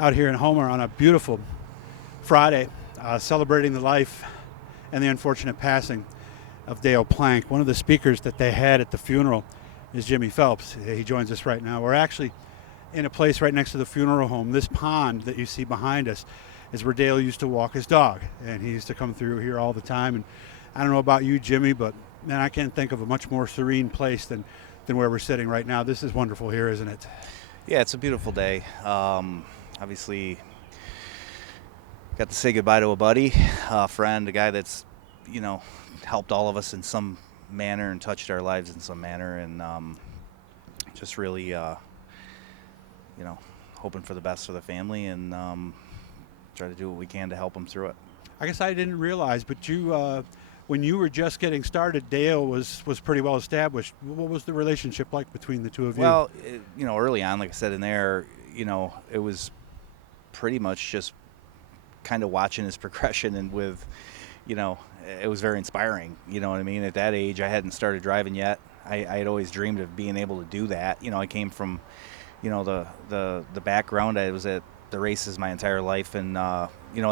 out here in Homer on a beautiful Friday, celebrating the life and the unfortunate passing of Dale Planck. One of the speakers that they had at the funeral is Jimmy Phelps. He joins us right now. We're actually in a place right next to the funeral home. This pond that you see behind us is where Dale used to walk his dog, and he used to come through here all the time. And I don't know about you, Jimmy, but man, I can't think of a much more serene place than where we're sitting right now. This is wonderful here, isn't it? Yeah, it's a beautiful day. Obviously, got to say goodbye to a buddy, a friend, a guy that's, helped all of us in some manner and touched our lives in some manner, and just really, hoping for the best for the family and try to do what we can to help them through it. I guess I didn't realize, but you, when you were just getting started, Dale was pretty well established. What was the relationship like between the two of you? Well, early on, like I said in there, it was pretty much just kind of watching his progression, and with, it was very inspiring. You know what I mean? At that age, I hadn't started driving yet. I had always dreamed of being able to do that. I came from, the background. I was at the races my entire life, and at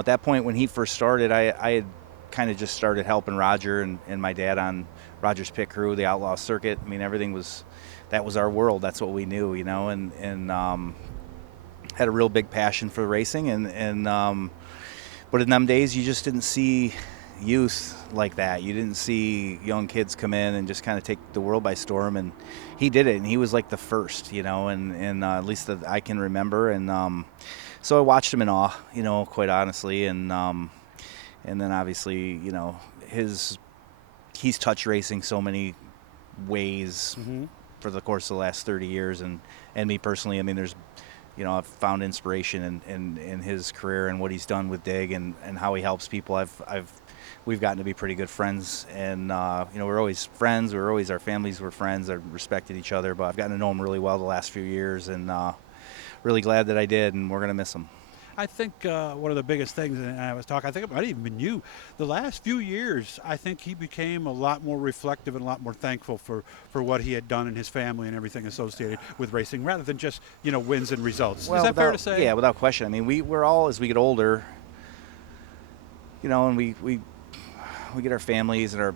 that point when he first started, I had kind of just started helping Roger and my dad on Roger's pit crew, the outlaw circuit. I mean, that was our world. That's what we knew, and had a real big passion for racing, and but in them days you just didn't see youth like that. You didn't see young kids come in and just kind of take the world by storm, and he did it, and he was like the first, and at least that I can remember, and so I watched him in awe, quite honestly, and then obviously, he's touched racing so many ways for the course of the last 30 years, and me personally, I mean, there's, I've found inspiration in his career and what he's done with Dig and how he helps people. We've gotten to be pretty good friends, and we're always friends. Our families were friends. I respected each other, but I've gotten to know him really well the last few years, and really glad that I did, and we're going to miss him. I think one of the biggest things, and I think it might even been you, the last few years, I think he became a lot more reflective and a lot more thankful for what he had done in his family and everything associated with racing, rather than just, wins and results. Well, is that fair to say? Yeah, without question. I mean, we're all, as we get older, and we get our families and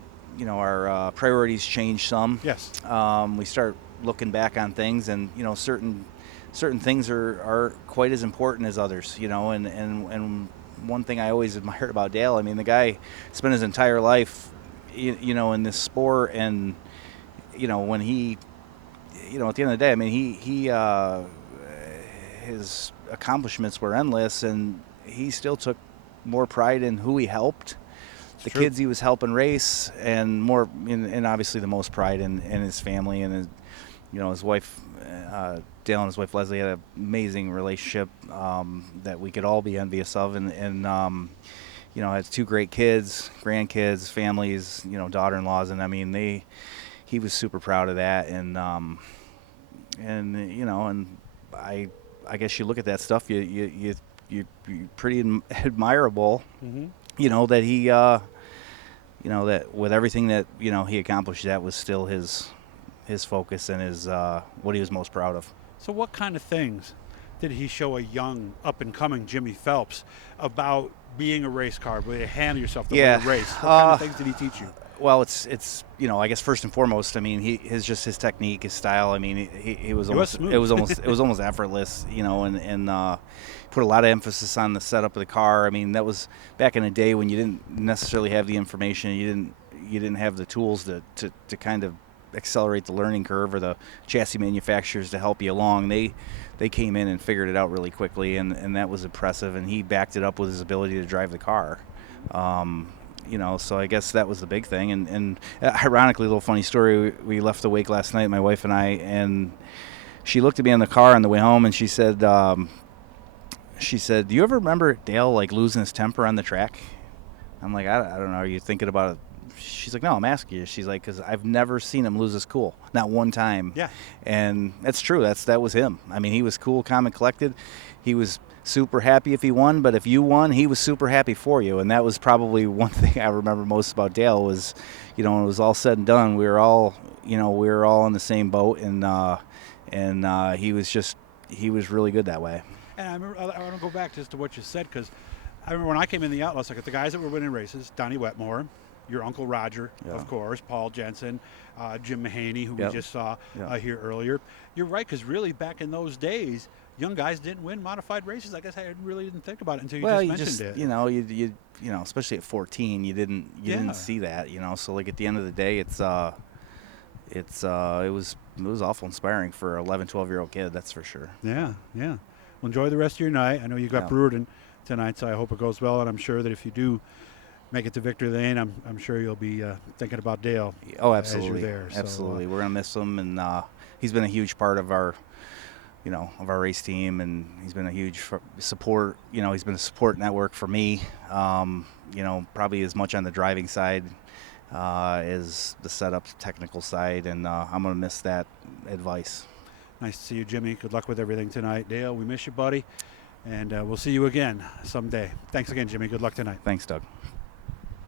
our priorities change some. Yes. We start looking back on things, and, certain things are quite as important as others, and one thing I always admired about Dale, I mean, the guy spent his entire life, in this sport, and, when he, at the end of the day, I mean, he his accomplishments were endless, and he still took more pride in who he helped, the kids he was helping race, and more, and obviously the most pride in his family and his wife, Dale and his wife Leslie had an amazing relationship that we could all be envious of, and has two great kids, grandkids, families, daughter-in-laws, and I mean he was super proud of that, and I guess you look at that stuff, you're pretty admirable, that he that with everything that he accomplished, that was still his focus and his what he was most proud of. So what kind of things did he show a young, up-and-coming Jimmy Phelps about being a race car, the way to handle yourself, the way to race? What kind of things did he teach you? Well, it's I guess first and foremost, I mean, his technique, his style. I mean, he was almost smooth. it was almost effortless, and put a lot of emphasis on the setup of the car. I mean, that was back in a day when you didn't necessarily have the information, you didn't have the tools to kind of accelerate the learning curve, or the chassis manufacturers to help you along. They came in and figured it out really quickly, and that was impressive, and he backed it up with his ability to drive the car. So I guess that was the big thing, and ironically, a little funny story, we left the wake last night, my wife and I, and she looked at me in the car on the way home, and she said, do you ever remember Dale losing his temper on the track? I'm like, I don't know, are you thinking about it? She's like, no, I'm asking you. She's like, because I've never seen him lose his cool, not one time. Yeah. And that's true. That was him. I mean, he was cool, calm, and collected. He was super happy if he won, but if you won, he was super happy for you. And that was probably one thing I remember most about Dale was, when it was all said and done, we were all in the same boat, and he was really good that way. And I remember, I want to go back just to what you said, because I remember when I came in the Outlaws, like the guys that were winning races, Donnie Wetmore, your Uncle Roger, Yeah. of course, Paul Jensen, Jim Mahaney, who Yep. we just saw Yep. here earlier. You're right, because really back in those days, young guys didn't win modified races. I guess I really didn't think about it until you Well, just you mentioned just it. you know, especially at 14, you didn't see that, you know. So like at the end of the day, it was awful inspiring for an 11, 12-year-old kid, that's for sure. Yeah, yeah. Well, enjoy the rest of your night. I know you got Yeah. Brewerton tonight, so I hope it goes well. And I'm sure that if you do make it to victory lane, I'm sure you'll be thinking about Dale. Oh, as you're absolutely. there. So, Absolutely. We're gonna miss him, and he's been a huge part of our, of our race team, and he's been a huge support. He's been a support network for me. Probably as much on the driving side as the setup technical side, and I'm gonna miss that advice. nice to see you, Jimmy. Good luck with everything tonight. Dale, we miss you, buddy. And we'll see you again someday. Thanks again, Jimmy. Good luck tonight. Thanks, Doug.